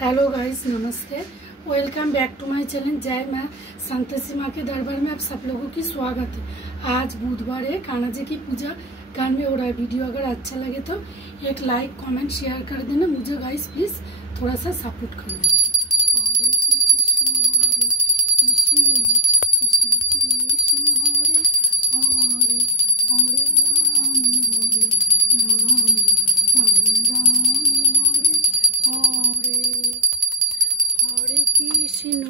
Hello guys, नमस्ते। Welcome back to my channel. जय मां संतोषी माँ के दरबार में आप सब लोगों की स्वागत है। आज बुधवार है, कान्हा जी की पूजा घर में हो रहा है। वीडियो अगर अच्छा लगे तो एक लाइक कमेंट शेयर कर देना। मुझे गाइस प्लीज़ थोड़ा सा सपोर्ट कर देना। कृष्ण हरे कृष्ण कृष्ण कृष्ण हरे हरे हरे राम राम राम हरे हरे हरे कृष्ण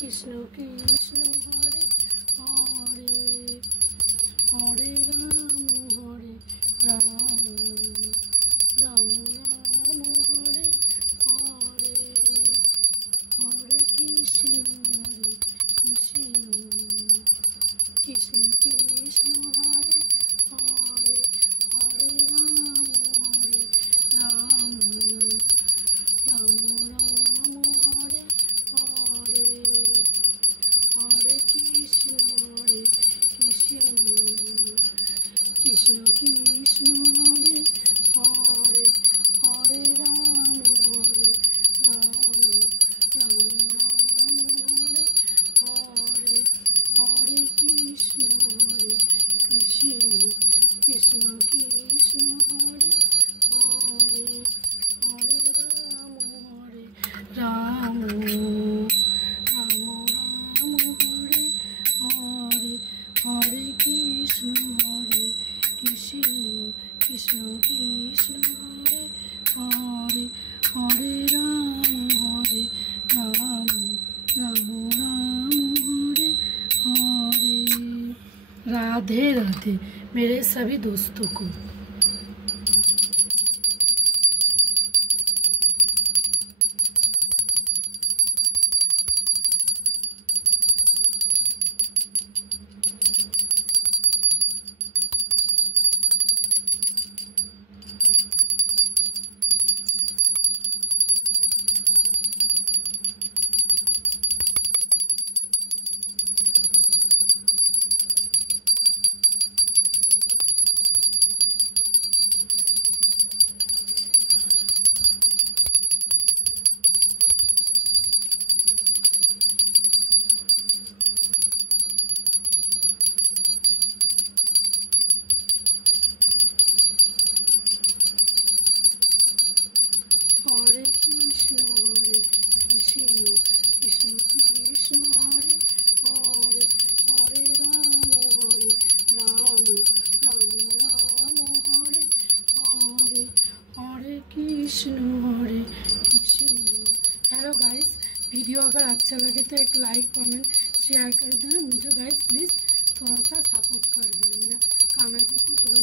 कृष्ण कृष्ण हरे हरे हरे राम राम राम हरे हरे हरे कृष्ण कृष्ण कृष्ण हरे हरे हरे राम राम हरे हरे हरे कृष्ण कृष्ण कृष्ण हरे हरे हरे राम राम हरे हरे हरे कृष्ण कृष्ण कृष्ण हरे हरे हरे राम राम हरे हरे। राधे राधे मेरे सभी दोस्तों को। हरे कृष्ण कृष्ण कृष्ण हरे हरे हरे राम राम हरे हरे हरे Krishna Krishna. Hello guys, video अगर अच्छा लगे तो एक लाइक कमेंट शेयर कर देना। मुझे गाइस प्लीज़ थोड़ा सा सपोर्ट कर देना। मेरा कान्हा जी को थोड़ा